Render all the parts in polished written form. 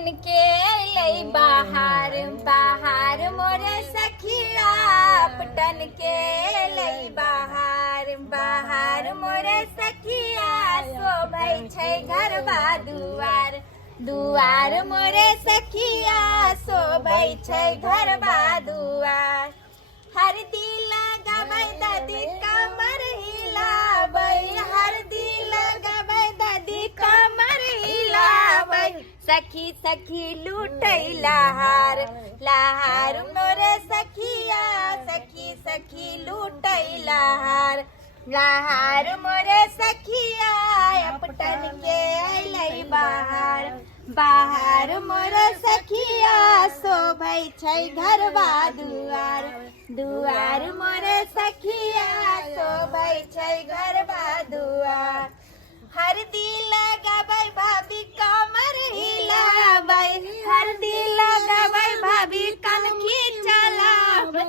अपटन के लई बाहर बाहर मोरे सखिया अपटन के लई बाहर बाहर मोरे सखिया शोभै छै घरबा दुआर दुआर मोरे सखिया शोभै छै घरबा दुआर हरदी लगाबै दादी कमर हिलाबै हरदी लगाबै दादी कमर हिलाबै सखी सखी लूटै लहार लहार मोरे सखिया सखी सखी लूटै लहार लहार मोरे सखिया अपटन के अइलै बाहर बाहर मोरे सखिया शोभै छै घरबा दुआर दुआर मोरे सखिया शोभै छै घरबा दुआर हरदी लगाबै भाभी कमर हिलाबै हरदी लगाबै भाभी कनखी चलाबै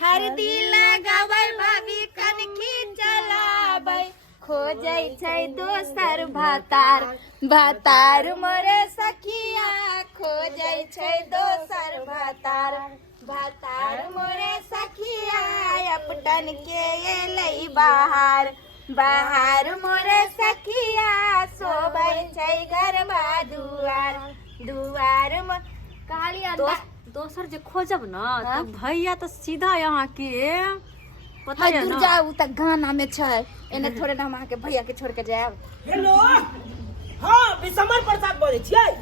हरदी लगाबै भाभी कनखी चलाबै खोजै छै दोसर भातार भातार मोरे सखिया खोजै छै दोसर भातार भातार मोरे सखिया अपटन के अइलै बाहर बाहर मोरे सखिया शोभै छै घरबा दुआर दुआर कहलियै दोसर जे खोजब ना तो भैया तो सीधा यहाँ के पता है ना जाऊ त गाना में छै एने थोड़े ना हम अहाँ के भैया के छोड़ के जायब हेलो हाँ विषमर प्रसाद बोले छियै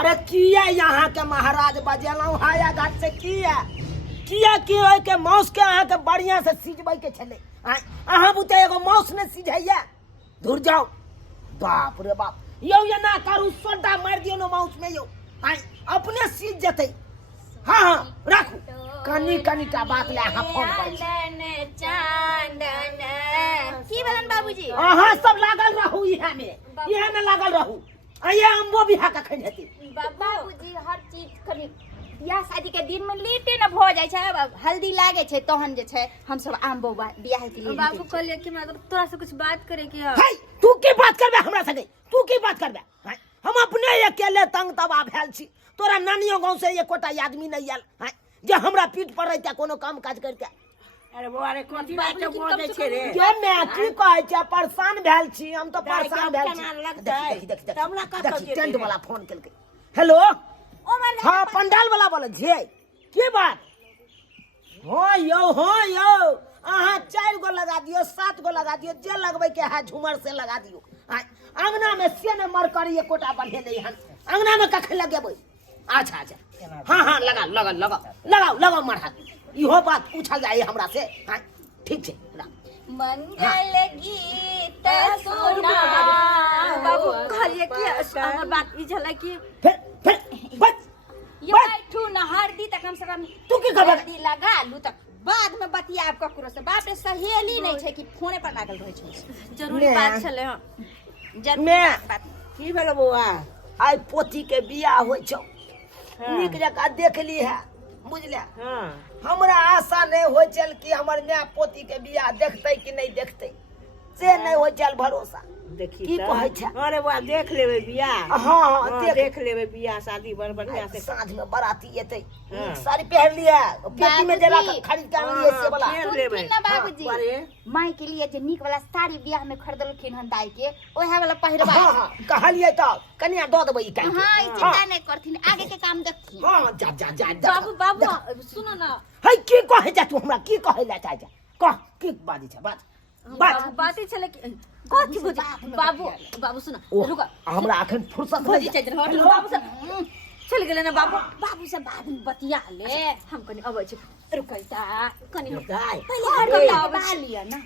अरे किया यहाँ के महाराज बजेलौं हाया घाट से किया की होय के मौस के अहाँ के बढ़िया से सीजबै के छले अहाँ बुते एगो मौस ने सीझैया धुर जाओ बाप रे बाप यौ ये ना करू सोडा मार दियो न मौस में यौ अपने सीज जतै हाँ हाँ राखू कनी कनी का बात ले अहाँ फोन करै छी चांदन की बलन बाबूजी अहाँ सब लागल रहू इहे में लागल रहू ये अम्बो बिहा के खैन हेतै बाबूजी हर चीज कनी बियाह शादी के दिन में लेटे न भ जाय छै हल्दी लागे छै तहन जे छै हम सब आम्बो बियाह के लिए बाबू कहलिए कि हमरा तोरा से कुछ बात करे के है है तू की बात करबे हमरा संगे तू की बात करबे हम अपने अकेले तंग तबा भेल छी तोरा नानियो गांव से एकोटा आदमी नहीं आयल है जे हमरा पीठ पर रहते कोनो काम काज करके अरे बुआ रे कोन बात बोल छै रे जे मैं की कहै छै परेशान भेल छी हम तो परेशान भेल छी देख टेंट वाला फोन केलकै हेलो हाँ पंडाल वाला बोले छियै की बात हाँ यौ अहाँ 4 गो लगा दियो 7 गो लगा दियो जे लगबै के है झूमर से लगा दियो अंगना में से न मर कर ये कोटा बढ़े नहीं हन अंगना में कखन लगेबै अच्छा हाँ लगाओ मरहा इहो बात पूछल जाए हमरा से हाँ ठीक छै मंगल गीत सुना बाबू कहलिए कि हमर बात ई छले कि फिर बस ये बैठू न हरदी तक हम सब तू की खबर हरदी लगा लू तक बाद में बतियाब ककरो से बाप रे सहेली नहीं छै कि फोने पर लागल रहै छै जरूरी बात छले हां मैं बात की भेल बुआ आइ पोती के बियाह होइ छौ नीक जका देख ली है बुझले हां हमरा आशा नहीं हो चल कि हमर माय पोती के बियाह देखतै कि नहीं देखतै से नहीं हो चल भरोसा देखी की कहै छै अरे बुआ देख लेबे बियाह हाँ देख लेबे बियाह शादी बड़ बढ़िया से साँझ में बाराती एतै साड़ी पहन लिया पेटी में जला खरीद के आन लिए से वाला पहन लेबे ना बाबूजी अरे माई के लिए जे नीक वाला साड़ी बियाह में खरीदलखिन हन दाई के ओहे वाला पहिरबा हाँ कहलिए तो कनिया दऽ देबै ई काल्हि हां ई चिंता नहीं करथिन आगे के काम देखथिन हाँ जा बाबू सुनो ना है की कहै जा तू हमरा की कहै ला चाहे कह की बाजी छै बात बात छले कि कह की बुझी बाबू सुना रुक हमरा अखन फुर्सत भोजी चाहिए बाबू से चल गेले ना बाबू से बाद में बतिया ले हम कनी अबै छै रुकैता कनी पहले हरदी लिया ना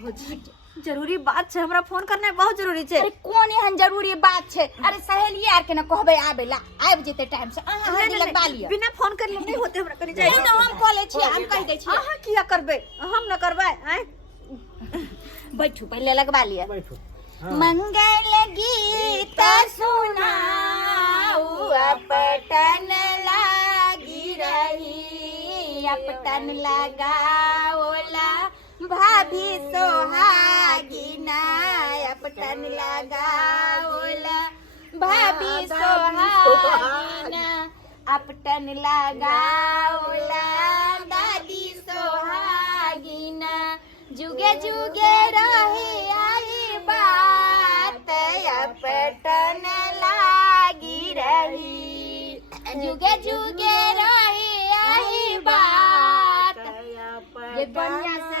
भोजी जरूरी बात छै हमरा फोन करना बहुत जरूरी छै अरे कोन एहन जरूरी बात छै अरे सहेली आर के न कहबै आबे ला आबि जेते टाइम से अहाँ हरदी लगबा लिया बिना फोन करले नहीं होते हमरा कनी जाय ना हम कॉल छी हम कह दै छी अहाँ किया करबै हम न करबै आय बैठू पहले लगवा लिया बैठो मंगल गीत सुनाऊ अपटन लागी रही अपटन लगाओला भाभी सोहागिना अपटन लगाओला भाभी सोहागिना अपटन लगाओला दादी सोहागिना जुगे जुगे रहे आई बात अपटन लागी रही जुगे जुगे रहे आई बात। ये बढ़िया से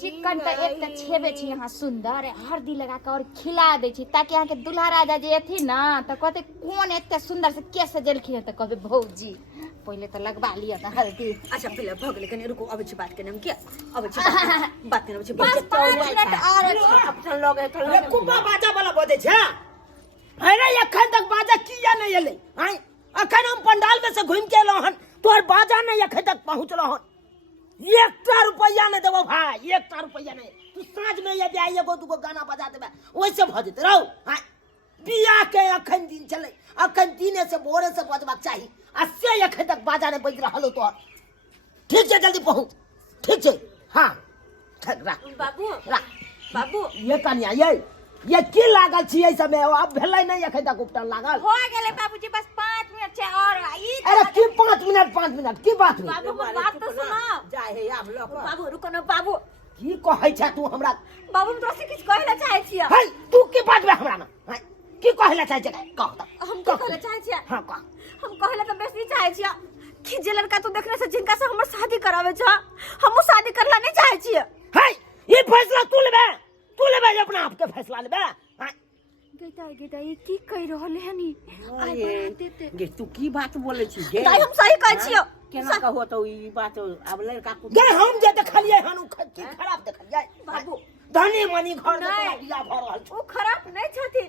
चिकन तो एक तो छेबे छी यहाँ सुंदर हल्दी लगा के और खिला दे छी ताकि यहाँ के दुल्हा राजा जे अथी ना तो कहते कौन एते सुंदर से के सजेलखिन तो कहबे भौजी पहले तो लगवा लिया था हल्दी। अच्छा पहले भग लेकिन रुको अब छी बात करने हम क्या अब छी बात करने छी बस 5 मिनट और अपन लोग है अरे कुपा बाजा वाला बजे छे। अरे एखन तक बाजा किया नहीं एले आई अखन हम पंडाल में से घूम के एलो हन तोर बाजा नहीं एखन तक पहुंचलो हन। 1 रुपया नहीं देबो भाई 1 रुपया नहीं तू साँझ में ये आई एगो दूगो गाना बजा देबे वैसे भजते रहो। हां बियाह के अखन दिन चले अखन दिने से भोरे से बजबाक चाहिए अस्से एखन तक बाजा नहीं बज रहलो तो ठीक है जल्दी पहुंच ठीक है। हां रख बाबू रख बाबू ये कन्या ये की लागल छी ऐ समय अब भेलै नहीं एखन तक उपटन लागल हो गेले बाबूजी बस 5 मिनट छे और ई अरे की 5 मिनट की बात हुई बाबू बात तो सुनो जाए है आप लोग बाबू रुको ना बाबू की कहै छै तू हमरा बाबू तोरा से किछ कहै ला चाहे छियै है तू की बात बे हमरा ना है की कहै ला चाहे छै कह त हम कहै ला चाहे छियै हां कह हम कहै ला तो बेसी चाहे छियै कि जे लड़का तू देखने से जिनका से हमर शादी करावे छ हमहु शादी करला नहीं चाहे छियै। है ये फैसला तू लेबे अपना आप के फैसला लेबे। हां गीता ये की कह रहल है नी आइ बनाते ते गे तू की बात बोले छी गे दाई हम सही कहै छियै केना कहो तो ई बात अब लड़का को गे हम जे देखलिए हन की खराब देखलिए बाबू धनी मनी घर में नहीं। तोरा बियाह भ रहल छै वो खराब नहीं छथिन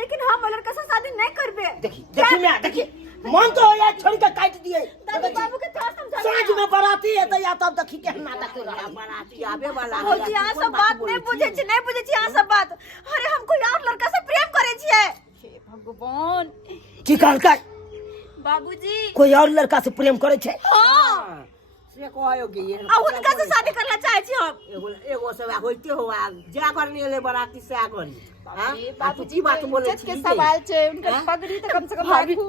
लेकिन हम लड़का से शादी नहीं करबे। देखी मैं देखी मन तो या छोड़ के काट दिए दादी बाबू के थोड़ा समझा साँझ में बराती है तो या तब देखी के नाटक कर रहा है। बाराती आवे वाला है भौजी यहाँ सब बात नहीं बुझे छी यहाँ सब बात अरे हम कोई और लड़का से प्रेम करे छियै। हे भगवान की कहलकै बाबूजी कोई और लड़का से प्रेम करे छै हां से कहो गे ये आ उनका से शादी करना चाहे छी हम एगो से होइते हो जा करने ले बाराती से आ करी बाबूजी बाबूजी बात बोले इज्जत के सवाल छै उनका पगड़ी तो कम से कम भाभी राखू।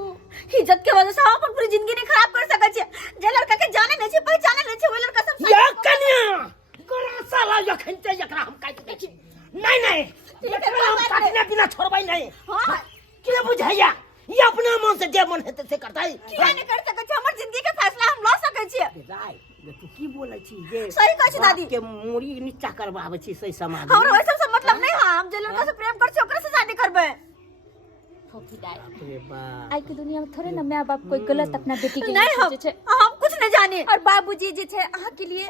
इज्जत के वजह से हम अपन पूरी जिंदगी नहीं खराब कर सकै छियै। जे लड़का के जाने नहीं छै पहचाने नहीं छै वो लड़का से या कन्या करा साला यखन ते एकरा हम काट दे छी नहीं एकरा हम काटने बिना छोड़बै नहीं। हां के बुझाइया ये अपना मन से जे मन हेते से करतै किया नहीं कर सकै छी हमर जिंदगी के फैसला हम ल सकै छियै। राय तू की बोले छी गे सही कहै छी दादी के मूड़ी नीचा करबावे छी सही समाज हमरा ओइ सब से मतलब नहीं है हम जे लड़का से प्रेम कर छी ओकरा से शादी करबै। फोफी दाई अरे बाप आज की दुनिया में थोड़े ना माँ बाप कोई गलत अपना बेटी के लिए नहीं सोचे छै। हम कुछ नहीं जाने और बाबूजी जे छै अहाँ के लिए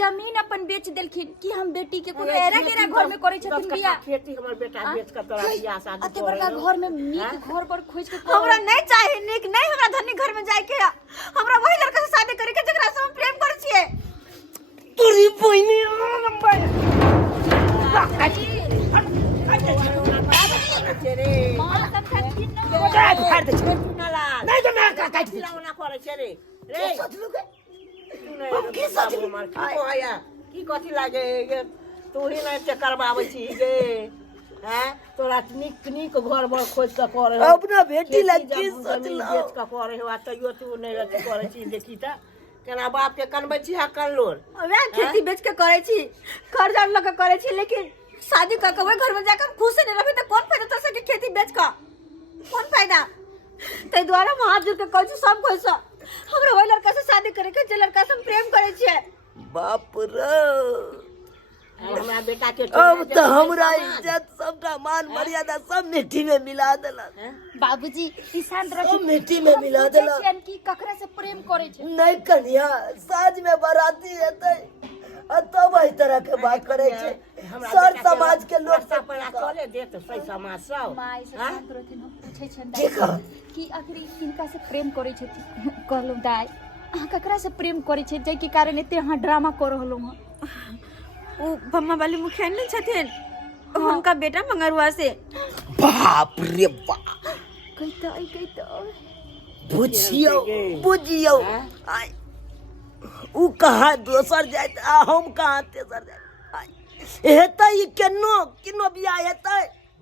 जमीन अपन बेच देलखिन कि हम बेटी के कोनो एरा केरा घर में करे छथिन बियाह खेती हमर बेटा बेच के तोरा बियाह शादी अते बड़का घर में नीक घर पर खोज के हमरा नहीं चाहिए निक नहीं हमरा धनी घर में जाए के हमरा वही लड़का से शादी करे के जेकरा से हम प्रेम कर छियै। तोरी बहिनी नंबर रे मां सब छथिन ना ओकरा फाड़ दे छै नाला नहीं तो मैं काट दी लावना करे छे रे रे सोचलु के हम की सोचलु की होया की कथि लागे गे तू ही ना से करबावे छी गे हैं तोरा नीक घर बर खोज के करे हो अपना बेटी लग की सोचलु बेच के करे हो तइयो तू नहीं रति करे छी देखी त केना बाप के कनबै छी हा कनलोर वह खेती बेच के करे छी कर्जा लग के करे छी लेकिन शादी कर के वही घर में जाकर खुश नहीं रहबे तो कौन फायदा तोर से खेती बेच का कौन फायदा ते द्वारा हम हाथ जोड़ के कहै छी सब कोई से हमरा वही लड़का से शादी करे के जे लड़का से हम प्रेम करे छियै। बाप रे हमरा बेटा के अब तो हमरा इज्जत सबटा मान मर्यादा सब मिट्टी में मिला देलक बाबूजी ई शांत सब रखी मिट्टी में मिला देलक छियन कि ककरा से प्रेम करे छै नहीं कन्या साँझ में बाराती हेतै तब एहि तरह के बात करे छै सर समाज के लोग सब पर चले दे तो सही समाज सब माय से शांत रहथिन हम पूछै छन ठीक है कि आखिर किनका से प्रेम करे छथिन कहलौ दाई अहाँ ककरा से प्रेम करे छै जे के कारण एते अहाँ ड्रामा कर रहलौ हँ ओ बम्मा वाली मुखिया नहीं छथिन उनका बेटा मंगरुआ से बाप रे बाप कहितो बुझियो आय उ कहाँ दोसर जाइत आ हम कहाँ तेसर जाइत हेतै ई केनो बियाह हेतै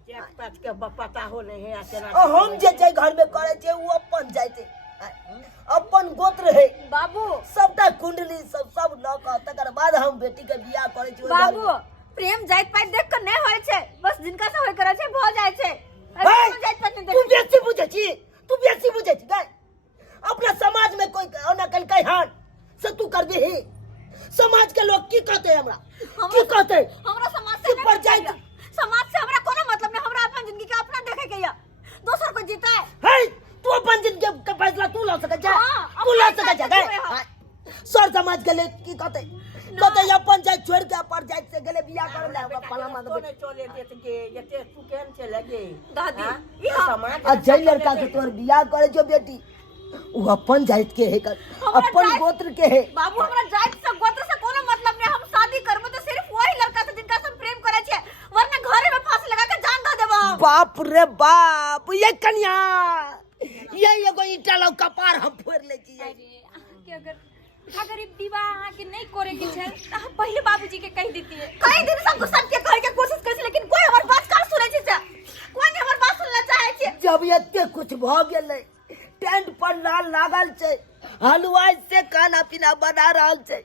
जे पाँच के पता हो नहीं है केना हम जे घर में करे छै उ अपन जाइत अपन गोत्र है बाबू सबटा कुंडली सब लऽ कऽ तकर बाद हम बेटी के बियाह करै छी। बाबू प्रेम जाइत पाइत देख के नहीं होय छै, बस जिनका से होय करे छै भ जाय छै। जाइत पाइत नहीं तू बेसी बुझै छी, तू बेसी बुझै छी गै। अपना समाज में कोई ओना कलकै हन से तू करबे ही। समाज के लोग की कहते हमरा, की कहते हमरा समाज से पर जाय समाज से हमरा कोनो मतलब नहीं। हमरा अपन जिंदगी के अपना देखे के या दोसर को जीता है। तू अपन जिंदगी के फैसला तू ला सकै छै, हाँ, तू ला सकै छै गै। सर समाज के लोग की कहते कहते अपन जाय छोड़ के पर जाय से गेले बियाह कर ले ओकरा पलामा दे तोने चले देत के जते तू केन छे लगे दादी ई समाज आ जय लड़का के तोर बियाह करे जो बेटी उ अपन जात के है कर, अपन गोत्र के है। बाबू हमरा जात से गोत्र से कोनो मतलब नहीं। हम शादी करबो तो सिर्फ वही लड़का से जिनका से हम प्रेम करे छै, वरना घरे में फांसी लगा के जान दे देबो। बाप रे बाप, ये कन्या ये एगो ईटा लौ कपार हम फोड़ ले छी। अरे अगर ई विवाह अहाँ के नहीं करे के छै त अहाँ पहले बाबूजी के कह देतिए। कई दिन सब सबके कहे के कोशिश करे छी, लेकिन कोई हमर बात का सुनै छै। कोई नहीं हमर बात सुनला चाहे छै। जब एते कुछ भ गेलै, टेंट पर लाल लागल छै, हलवाई से खाना पीना बना रहल छै,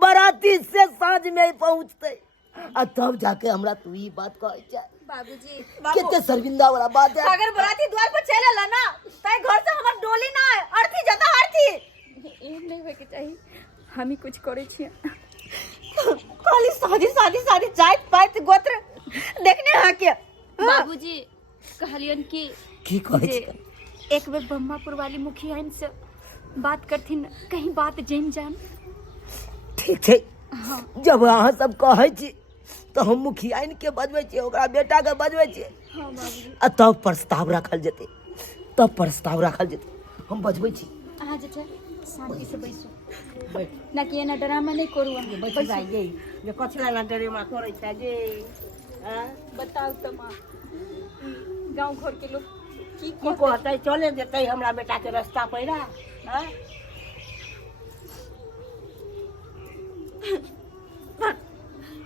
बराती से साँझ में पहुंचते, आ तब जाके हमरा तू ई बात कहै छै। बाबूजी केते शर्मिंदा वाला बात है। अगर बराती द्वार पर चलेला ना तय घर से हमर डोली ना है, अर्थी जता अर्थी एहन नहीं होय के चाहिए। हम ही कुछ करे छी। खाली शादी जात पाइत गोत्र देखने हा के। बाबूजी कहलियन कि की कहै जे छै? एक बेर ब्रह्मापुर वाली मुखिया से बात करथिन, कहीं बात जान जान। ठीक छै, जब अहाँ सब कहै छी तो हम मुखिया के बजबै छी, ओकरा बेटा के बजबै छी। हाँ बाबूजी आ तब प्रस्ताव रखल जेतै, तब प्रस्ताव रखल जेतै, हम बजबै छी। अहाँ जे छै शांति से बैसू, ना कि एना ड्रामा नहीं करू। अहाँ बैठ जाय गे जे कछला ना डरे मा करे छै जे हां बताउ त माँ, गांव घर के लोग की की कहतै चले देतै हमरा बेटा के रास्ता पैरा। हां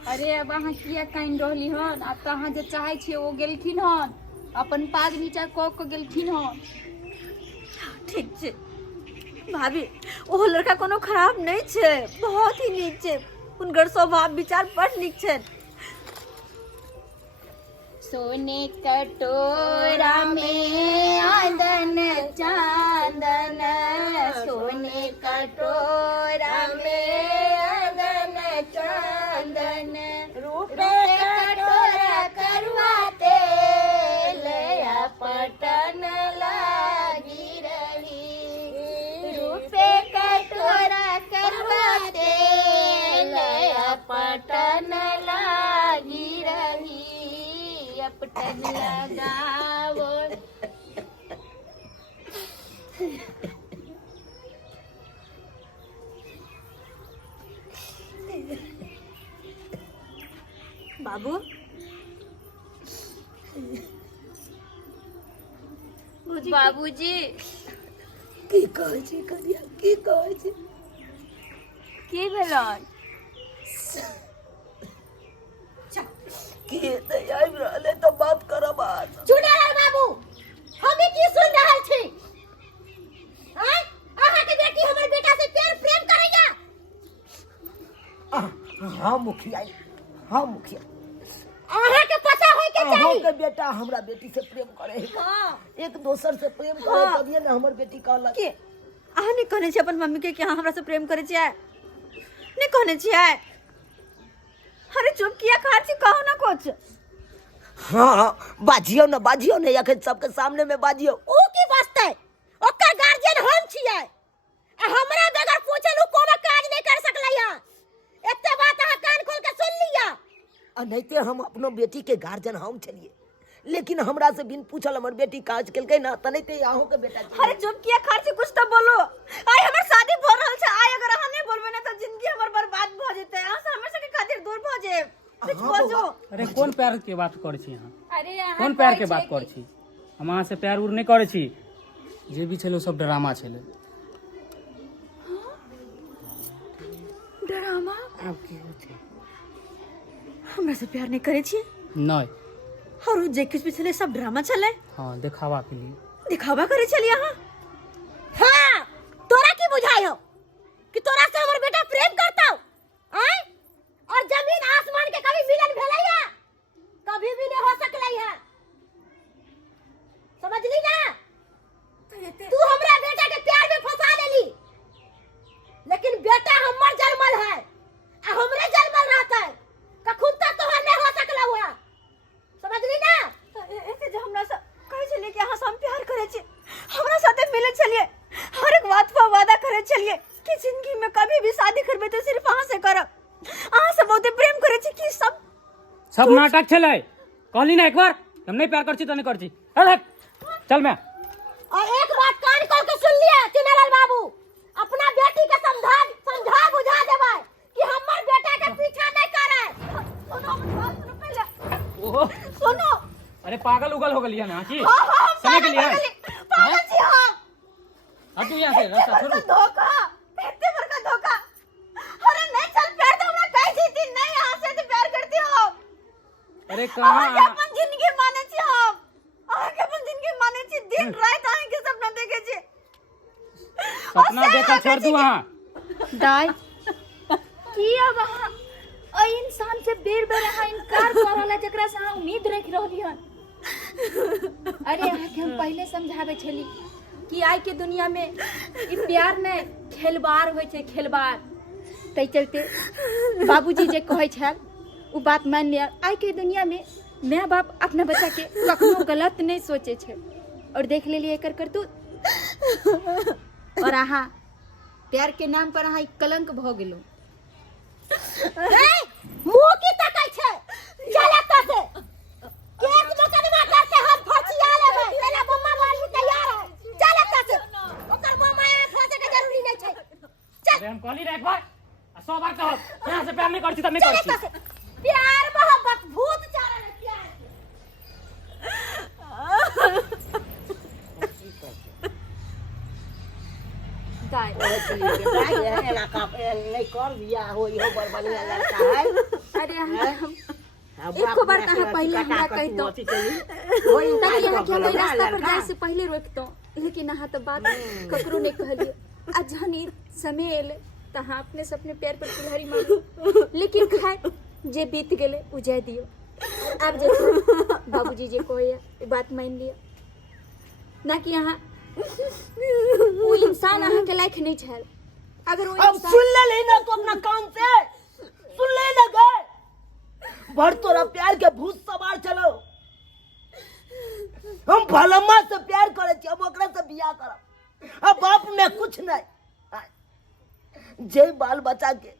अरे अब अहाँ किया काइन रहली हन? अब तो अहाँ जे चाहे छिए वो गेलखिन हन, अपन पाग नीचा क के गेलखिन हन। ठीक छै भाभी, ओ लड़का कोनो खराब नहीं छै, बहुत ही नीक छै। उनकर स्वभाव विचार बड़ नीक छै। सोने कटोरा में आंदन चांदन, सोने कटोरा में आंदन चांदन, रूपे कटोरा करवा तेल पटन लागी रही, रूपे कटोरा करवा तेल पटन लागी रही, अपटन लगावो। बाबू बाबूजी की कहै छै कन्या, की कहै छै? की भेलन? की हेतै आबि रहलै तऽ बात करब। आज चुना रह बाबू, हम की सुन रहल छी? हैं अहाँ के बेटी हमर बेटा से प्रेम करैया? हाँ मुखिया, हाँ मुखिया, अहाँ के पता होय के अहाँ चाही। के बेटा हमरा बेटी से प्रेम करे है। हां एक दोसर से प्रेम करे हाँ। तभिए ना हमर बेटी कहलक के अहाँ नहीं कहने छी अपन मम्मी के कि अहाँ हमरा से प्रेम करे छियै? नहीं कहने छियै? अरे चुप किया खार छी, कहो ना कुछ। हाँ बाजियो ना, बाजियो ना, अखन सबके सामने में बाजियो। ओ की वास्ते? ओकर गार्जियन हम छियै, आ हमरा बगैर पूछल उ कोनो काज नहीं कर सकलैया। एते बात अहाँ कान खोल के सुन लिया। आ नहीं ते हम अपनो बेटी के गार्जियन हम छलिए, लेकिन हमरा से बिन पूछल हमर बेटी काज केलकै ना, त नहीं ते अहूं के बेटा छलिए। अरे चुप किया खार छी, कुछ तो बोलो। आइ हमर शादी भ रहल छै, आइ अगर अहाँ नहीं बोलबे ना त जिंदगी हमर बर्बाद भ जेतै। अहाँ से हमेशा के खातिर दूर भ जेब। कुछ हाँ, बाजो। अरे कोन प्यार के बात करै छी अहाँ? अरे अहाँ कोन प्यार कहै के बात छियै करै छी? हम अहाँ से प्यार उर नहीं करै छी, जे भी छलै सब ड्रामा छलै। ड्रामा? आब की होतै? हमरा से प्यार नहीं करे छी, नहीं। और उ जे कुछ भी छले सब ड्रामा छले, हाँ देखावा के लिए। दिखावा करे छलिए अहाँ। हाँ सब नाटक छले कहली ना एक बार हम नहीं प्यार करछी तो नहीं करछी अरे चल मैं और एक बात कान खोल के सुन लिया चुनालाल बाबू, अपना बेटी के समझा बुझा देबै कि हमर बेटा के पीछा नहीं करे। सुनो पहले सुनो। अरे पागल उगल हो गलिया ना की हाँ, समय के लिए पागल छी हम। हट तू यहाँ से रास्ता छोड़ धोखा, इतने बड़ का धोखा। अरे नहीं चल प्यार तो हमरा कही थी नहीं, यहाँ से तो प्यार करती हो। अरे कहाँ अपन जिंदगी माने छी हम, आगे अपन जिंदगी माने छी, दिन रात आए के सपना देखे छी। सपना देखा छोड़ दू वहाँ दाई की अब अहाँ ओइ इंसान से बेर अहाँ इनकार करला जकरा से अहाँ उम्मीद रख रहली हन। अरे अहाँ के हम पहले समझावे छली कि आइ के दुनिया में ई प्यार नहीं खेलबार होय छै, खेलबार। तै चलते बाबूजी जे कहै छल उ बात मान लिया। आइ के दुनिया में माय बाप अपना बच्चा के कखनो गलत नहीं सोचे छै और देख लेलिए एकर करतूत। और अहाँ प्यार के नाम पर अहाँ कलंक भ गेलो। मुंह की तकै छै चले त से केस मुकदमा करते हम फसिया लेबै। तेरा मम्मा वाली तैयार है, चले त से ओकर मम्मा में फंसे के जरूरी नहीं छै। अरे हम कहली ना एक बार 100 बार कहब यहाँ से प्यार नहीं करछी तो नहीं चले त करछी। से प्यार मोहब्बत भूत चारा है प्यार। दाई नहीं कर बियाह हो इहो बड़ बढ़िया लड़का है। अरे हम एको बार कहाँ पहले हमरा कहतो ताकि अहाँ के हम रास्ता पर जाए से पहले रोकतो, लेकिन अहाँ तो बात ककरो नहीं कहलिए। आ जहन ई समय एले त अहाँ अपने से अपने पैर पर कुल्हाड़ी मारो, लेकिन खाए जे बीत गेले उ जाय दियो। अब जे बाबूजी जे कहैया ई बात मान लियो ना कि अहाँ वो इंसान अहाँ के लायक नहीं छल। अगर वो अब इंसान सुन ले ना तो अपना कान से सुन ले लगे भर तोरा प्यार के भूत सवार चलो। हम भलम्मा से प्यार करे छी, हम ओकरा से बियाह करब। अब बाप में कुछ नहीं, जे बाल बच्चा के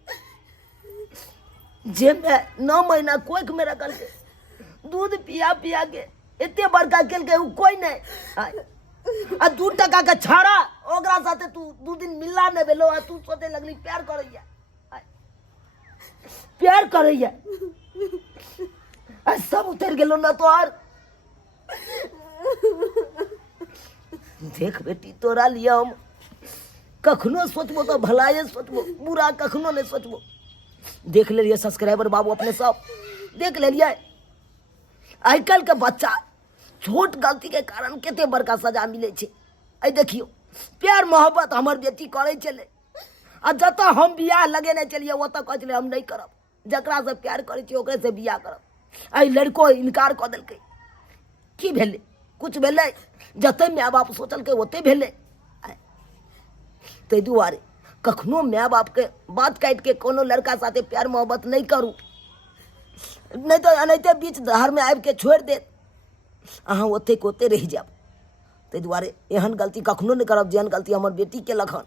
जे में 9 महीना कोख में रखल के दूध पिया के एते बड़का केल के उ कोई नहीं। आ 2 टका का छाड़ा ओकरा साथे तू 2 दिन मिलला नहीं भेलो आ तू सोचे लगली प्यार करैया। प्यार करैया आ सब उतर गेलो ना तोर। देख बेटी तोरा लिया हम कखनो सोचबो तो भलाए सोचबो, बुरा कखनो नहीं सोचबो। देख ले लिए सब्सक्राइबर बाबू अपने सब देख ले लिए। आजकल के बच्चा छोट गलती के कारण केते बड़का सजा मिले छे। आई देखियो प्यार मोहब्बत हमर बेटी करे चले आ जत हम बियाह लगेने चलिए ओत कह चले हम नहीं करब। जकरा से प्यार करे छी ओकरे से बियाह करब। आई लड़को इनकार क देलकै, की भेले? कुछ भेले? जते माय बाप सोचल के ओते भेले। तै दुआरे कखनो माय बाप के बात काट के कोनो लड़का साथे प्यार मोहब्बत नहीं करू, नहीं तो अनैते बीच धार में आबि के छोड़ दे अहाँ ओते के ओते रह जाब। तै दुआरे एहन गलती कखनो नहीं करब जेहन गलती हमर बेटी के लखन।